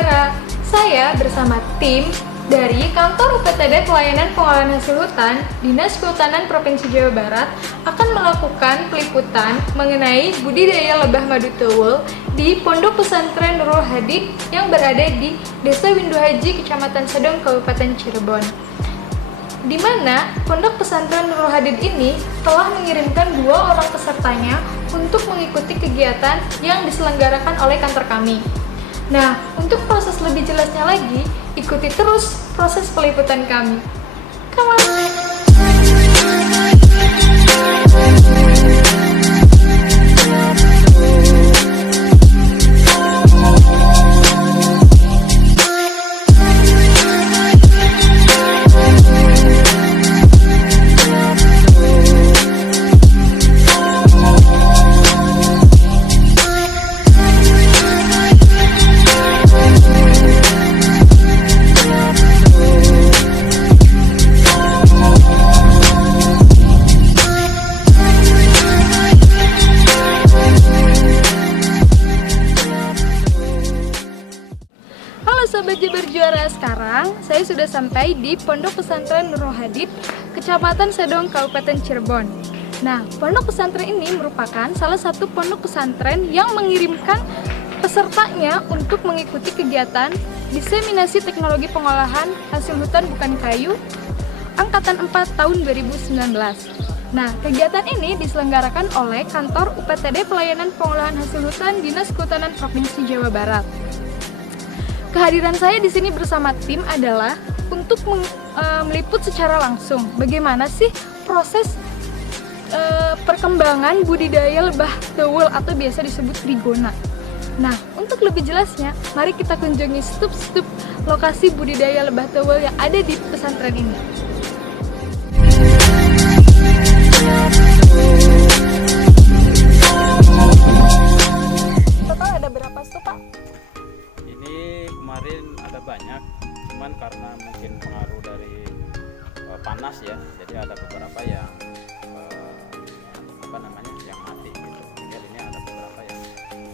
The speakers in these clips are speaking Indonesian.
saudara, saya bersama tim dari Kantor UPTD Pelayanan Pengolahan Hasil Hutan, Dinas Kehutanan Provinsi Jawa Barat akan melakukan peliputan mengenai budidaya lebah madu teuweul di Pondok Pesantren Nurul Hadid yang berada di Desa Windu Haji, Kecamatan Sedong, Kabupaten Cirebon. Di mana Pondok Pesantren Nurul Hadid ini telah mengirimkan 2 orang pesertanya untuk mengikuti kegiatan yang diselenggarakan oleh kantor kami. Nah, untuk proses lebih jelasnya lagi, ikuti terus proses peliputan kami. Come on! Sobat Jabar Juara, sekarang saya sudah sampai di Pondok Pesantren Nurul Hadid, Kecamatan Sedong, Kabupaten Cirebon. Nah, pondok pesantren ini merupakan salah satu pondok pesantren yang mengirimkan pesertanya untuk mengikuti kegiatan diseminasi teknologi pengolahan hasil hutan bukan kayu Angkatan 4 tahun 2019. Nah, kegiatan ini diselenggarakan oleh Kantor UPTD Pelayanan Pengolahan Hasil Hutan Dinas Kehutanan Provinsi Jawa Barat. Kehadiran saya di sini bersama tim adalah untuk meliput secara langsung bagaimana sih proses perkembangan budidaya lebah teuweul atau biasa disebut trigona. Nah, untuk lebih jelasnya, mari kita kunjungi stup-stup lokasi budidaya lebah teuweul yang ada di pesantren ini. Total ada berapa stup, Pak? Kemarin ada banyak, cuman karena mungkin pengaruh dari panas ya, jadi ada beberapa yang yang mati gitu. Jadi ini ada beberapa yang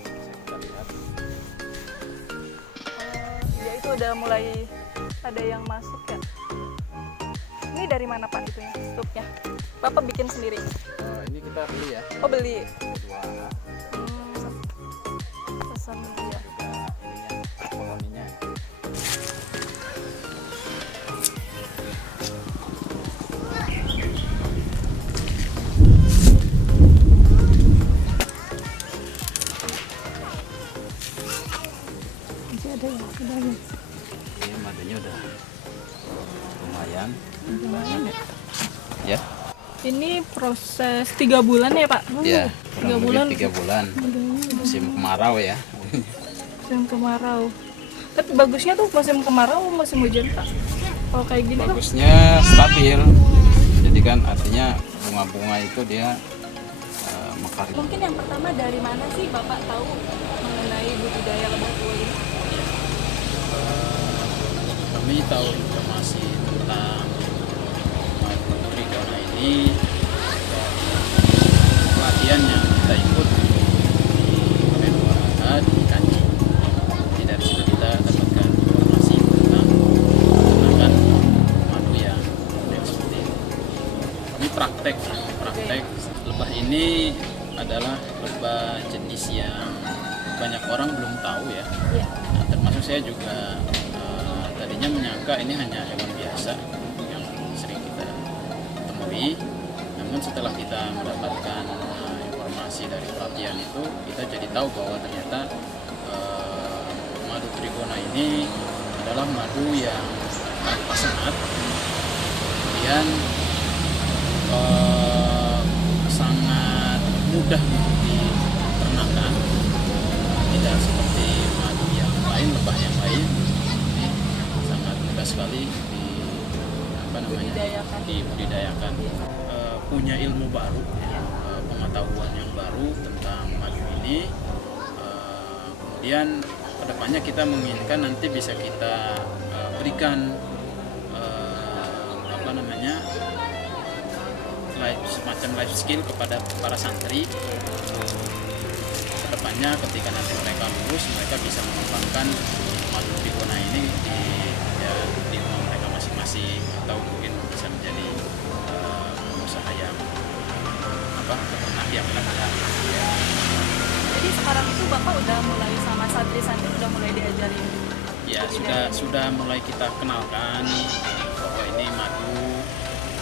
bisa kita lihat. Ya itu udah mulai ada yang masuk ya. Ini dari mana Pak itu ya stupnya? Bapak bikin sendiri? Ini kita beli ya. Oh beli. Dua. Pesan ya. Koloninya. Masih ada ya, ada ya. Ini madunya udah lumayan banyak ya. Ini proses 3 bulan ya Pak? Ya, 3 bulan. 3 bulan. Musim kemarau ya. Musim kemarau. Tapi bagusnya tuh musim kemarau musim hujan Pak. Kalau kayak gini bagusnya stabil. Jadi kan artinya bunga-bunga itu dia mekar. Mungkin yang pertama dari mana sih Bapak tahu mengenai budidaya lebah teuweul ini? Kami tahu informasi tentang trigona ini dari pelatihan yang kita ikut di Kemenpora di Kanci. Jadi dari situ kita dapatkan informasi tentang peternakan madu yang model seperti ini. Ini praktek lebah ini adalah lebah jenis yang banyak orang belum tahu ya. Nah, termasuk saya juga tadinya menyangka ini hanya hewan biasa yang sering kita temui. Namun setelah kita mendapatkan informasi dari pelatihan itu, kita jadi tahu bahwa ternyata madu trigona ini adalah madu yang tanpa sengat, kemudian sangat mudah untuk diternakan, tidak seperti madu yang lain, lebah yang lain. Ini sangat mudah sekali dibudidayakan. Punya ilmu baru, pengetahuan yang baru tentang madu ini. Kemudian kedepannya kita menginginkan nanti bisa kita berikan semacam life skill kepada para santri. Kedepannya ketika nanti mereka lulus, mereka bisa mengembangkan madu trigona ini di rumah mereka masing-masing, atau mungkin bisa menjadi usaha yang peternak yang legal. Jadi sekarang itu Bapak udah mulai sama santri-santri udah mulai diajarin? Ya, sudah mulai kita kenalkan bahwa ini madu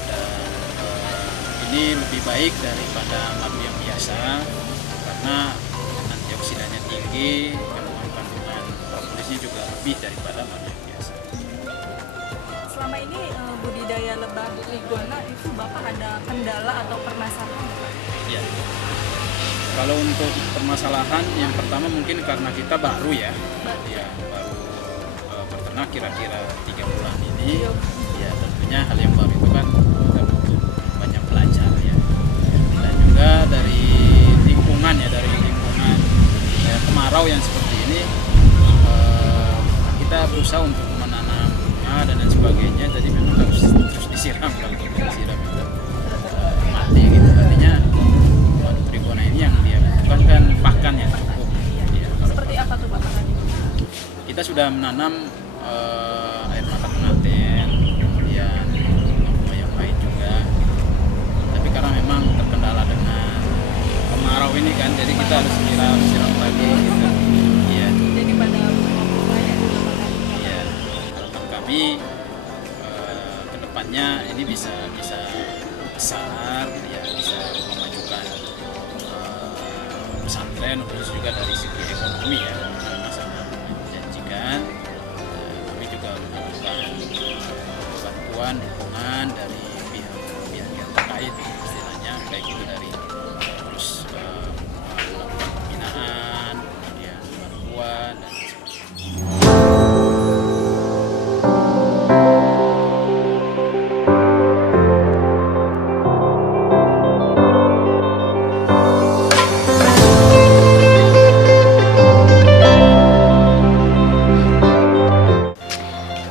dan ini lebih baik daripada madu yang biasa karena antioksidannya tinggi, kandungan propolisnya juga lebih daripada madu yang biasa. Selama ini budidaya lebah trigona itu Bapak ada kendala atau permasalahan? Ya. Kalau untuk permasalahan yang pertama mungkin karena kita baru ya, baru berternak kira-kira 3 bulan ini. Ya tentunya hal yang baru itu kan kita butuh banyak belajar ya. Dan juga dari lingkungan kemarau yang seperti ini, kita berusaha untuk menanam bunga dan lain sebagainya. Jadi memang harus terus disiram, kalau tidak disiram itu mati gitu. Artinya madu trigona ini yang dia butuhkan kan pakan yang cukup. Ya, Seperti apa tuh Bapak? kita sudah menanam air mata pengantin, kemudian bunga yang lain juga. Tapi karena memang terkendala dengan kemarau ini kan, jadi kita harus siram lagi gitu. Iya. Jadi pada bunganya juga Bapak? Iya. Harapan kami kedepannya ini bisa besar, ya bisa memajukan pesantren, khusus juga dari segi ekonomi ya. Sangat menjanjikan. Kami juga mengharapkan bantuan dukungan dari pihak yang terkait, istilahnya baik itu dari terus melakukan pembinaan, kemudian bantuan dan sebagainya.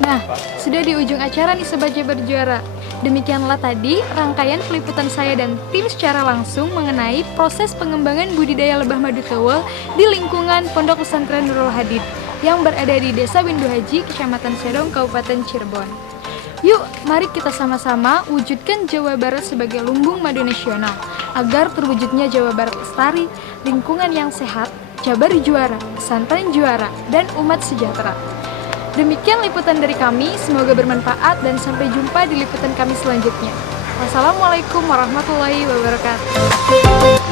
Nah, sudah di ujung acara nih Sobat Jabar Juara. Demikianlah tadi rangkaian peliputan saya dan tim secara langsung mengenai proses pengembangan budidaya lebah madu tawel di lingkungan Pondok Pesantren Nurul Hadid yang berada di Desa Windu Haji, Kecamatan Sedong, Kabupaten Cirebon. Yuk, mari kita sama-sama wujudkan Jawa Barat sebagai lumbung madu nasional agar terwujudnya Jawa Barat lestari, lingkungan yang sehat, Jabar juara, pesantren juara, dan umat sejahtera. Demikian liputan dari kami, semoga bermanfaat dan sampai jumpa di liputan kami selanjutnya. Wassalamualaikum warahmatullahi wabarakatuh.